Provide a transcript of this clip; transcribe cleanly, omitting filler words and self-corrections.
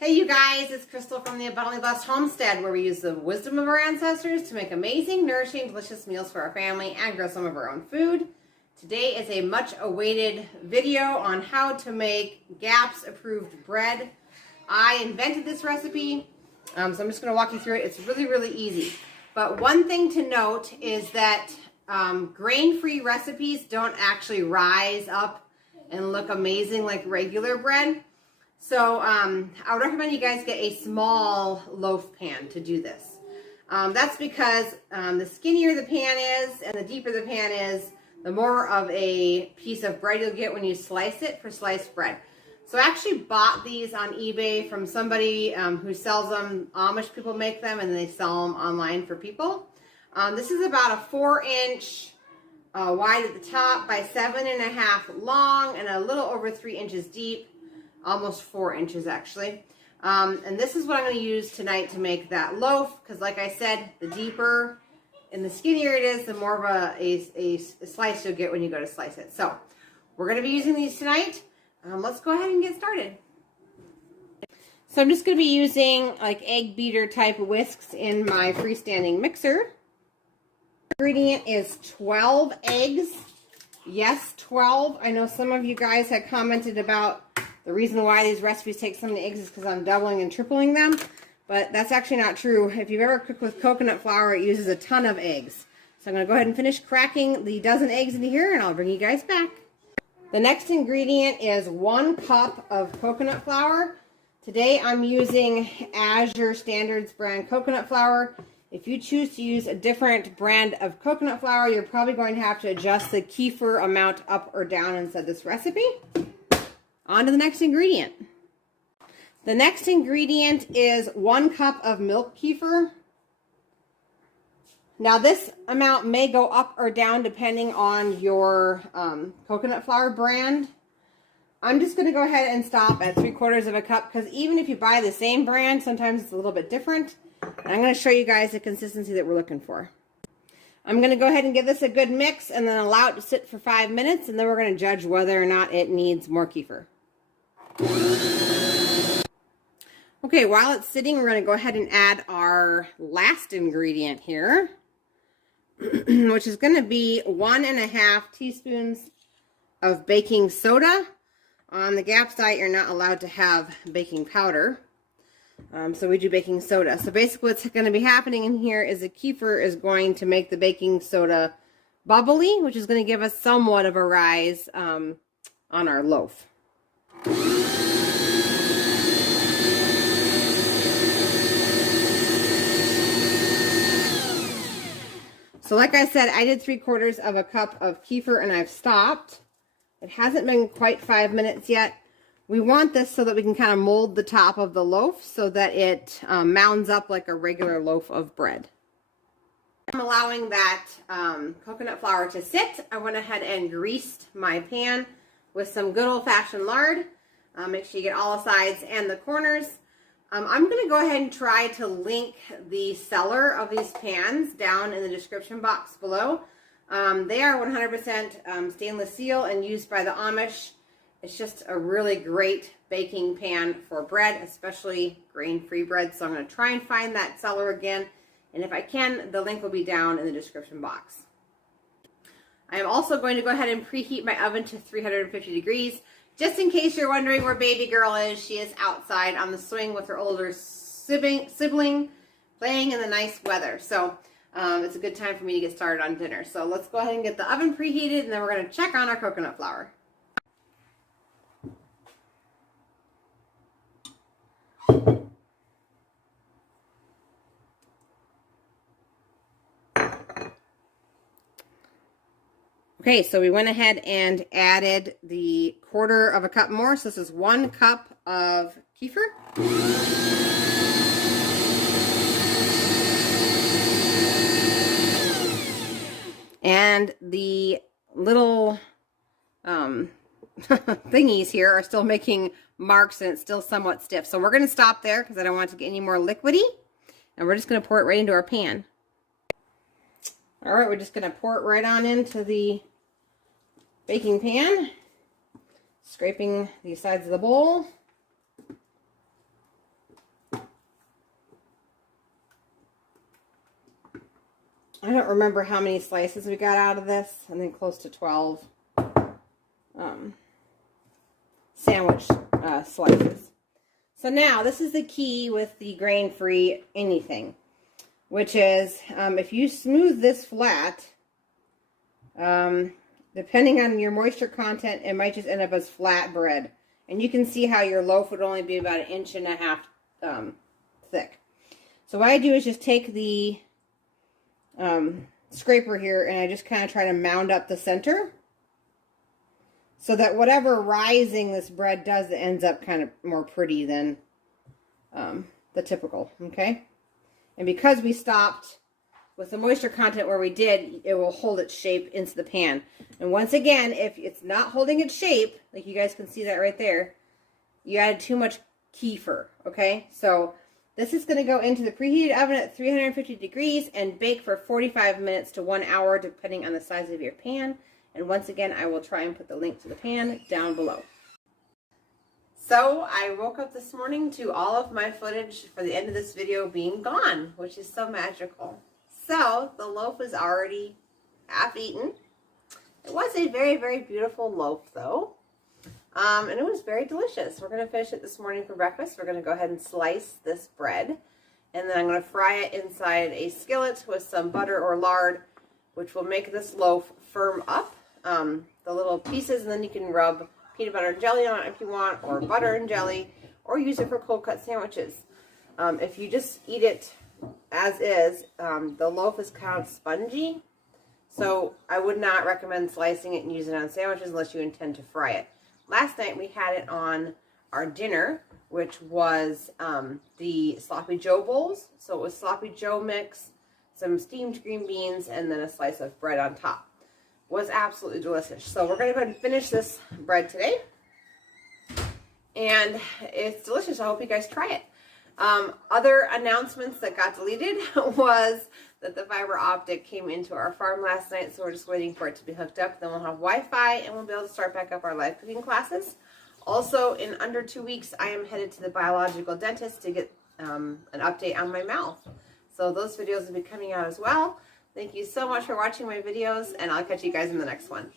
Hey you guys, it's Crystal from the Abundantly Blessed Homestead, where we use the wisdom of our ancestors to make amazing, nourishing, delicious meals for our family and grow some of our own food. Today is a much awaited video on how to make GAPS approved bread. I invented this recipe, so I'm just going to walk you through it. It's really easy. But one thing to note is that grain-free recipes don't actually rise up and look amazing like regular bread. So I would recommend you guys get a small loaf pan to do this. That's because the skinnier the pan is and the deeper the pan is, the more of a piece of bread you'll get when you slice it for sliced bread. So I actually bought these on eBay from somebody who sells them. Amish people make them and they sell them online for people. This is about a 4-inch wide at the top by 7.5 long and a little over 3 inches deep. Almost 4 inches actually. And this is what I'm going to use tonight to make that loaf, because like I said, the deeper and the skinnier it is, the more of a slice you'll get when you go to slice it. So we're going to be using these tonight. Let's go ahead and get started. So I'm just going to be using like egg beater type whisks in my freestanding mixer. Ingredient is 12 eggs. Yes, 12. I know some of you guys had commented about the reason why these recipes take so many eggs is because I'm doubling and tripling them, but that's actually not true. If you've ever cooked with coconut flour, it uses a ton of eggs. So I'm going to go ahead and finish cracking the dozen eggs into here, and I'll bring you guys back. The next ingredient is 1 cup of coconut flour. Today I'm using Azure Standard's brand coconut flour. If you choose to use a different brand of coconut flour, you're probably going to have to adjust the kefir amount up or down inside this recipe. On to the next ingredient. The next ingredient is 1 cup of milk kefir. Now this amount may go up or down depending on your coconut flour brand. I'm just going to go ahead and stop at 3/4 of a cup, because even if you buy the same brand, sometimes it's a little bit different. And I'm going to show you guys the consistency that we're looking for. I'm going to go ahead and give this a good mix and then allow it to sit for 5 minutes, and then we're going to judge whether or not it needs more kefir. Okay, while it's sitting, we're going to go ahead and add our last ingredient here, which is going to be 1.5 teaspoons of baking soda. On the GAPS diet, you're not allowed to have baking powder, so we do baking soda. So basically what's going to be happening in here is the kefir is going to make the baking soda bubbly, which is going to give us somewhat of a rise on our loaf. So like I said, I did 3/4 of a cup of kefir and I've stopped. It hasn't been quite 5 minutes yet. We want this so that we can kind of mold the top of the loaf so that it mounds up like a regular loaf of bread. I'm allowing that coconut flour to sit. I went ahead and greased my pan with some good old-fashioned lard. Make sure you get all the sides and the corners. I'm going to go ahead and try to link the seller of these pans down in the description box below. They are 100% stainless steel and used by the Amish. It's just a really great baking pan for bread, especially grain-free bread. So I'm going to try and find that seller again. And if I can, the link will be down in the description box. I am also going to go ahead and preheat my oven to 350 degrees. Just in case you're wondering where baby girl is, she is outside on the swing with her older sibling playing in the nice weather. So it's a good time for me to get started on dinner. So let's go ahead and get the oven preheated, and then we're going to check on our coconut flour. Okay, so we went ahead and added the 1/4 of a cup more. So this is 1 cup of kefir. And the little thingies here are still making marks and it's still somewhat stiff. So we're going to stop there because I don't want it to get any more liquidy. And we're just going to pour it right into our pan. All right, we're just going to pour it right on into the baking pan, scraping the sides of the bowl. I don't remember how many slices we got out of this. I think close to 12 sandwich slices. So now, this is the key with the grain-free anything, which is if you smooth this flat, depending on your moisture content, it might just end up as flat bread. And you can see how your loaf would only be about 1.5 inches thick. So what I do is just take the scraper here and I just kind of try to mound up the center so that whatever rising this bread does, it ends up kind of more pretty than the typical, okay? And because we stopped with the moisture content where we did, it will hold its shape into the pan. And once again, if it's not holding its shape, like you guys can see that right there, you added too much kefir, okay? So this is going to go into the preheated oven at 350 degrees and bake for 45 minutes to 1 hour, depending on the size of your pan. And once again, I will try and put the link to the pan down below. So I woke up this morning to all of my footage for the end of this video being gone, which is so magical. So the loaf is already half eaten. It was a very, very beautiful loaf though. And it was very delicious. We're going to finish it this morning for breakfast. We're going to go ahead and slice this bread. And then I'm going to fry it inside a skillet with some butter or lard, which will make this loaf firm up the little pieces. And then you can rub peanut butter and jelly on it if you want, or butter and jelly, or use it for cold cut sandwiches. If you just eat it as is, the loaf is kind of spongy. So I would not recommend slicing it and using it on sandwiches unless you intend to fry it. Last night we had it on our dinner, which was the Sloppy Joe bowls. So it was Sloppy Joe mix, some steamed green beans, and then a slice of bread on top. It was absolutely delicious. So we're going to go ahead and finish this bread today. And it's delicious. I hope you guys try it. Other announcements that got deleted was that the fiber optic came into our farm last night, so we're just waiting for it to be hooked up. Then we'll have Wi-Fi, and we'll be able to start back up our live cooking classes. Also, in under 2 weeks, I am headed to the biological dentist to get an update on my mouth. So those videos will be coming out as well. Thank you so much for watching my videos, and I'll catch you guys in the next one.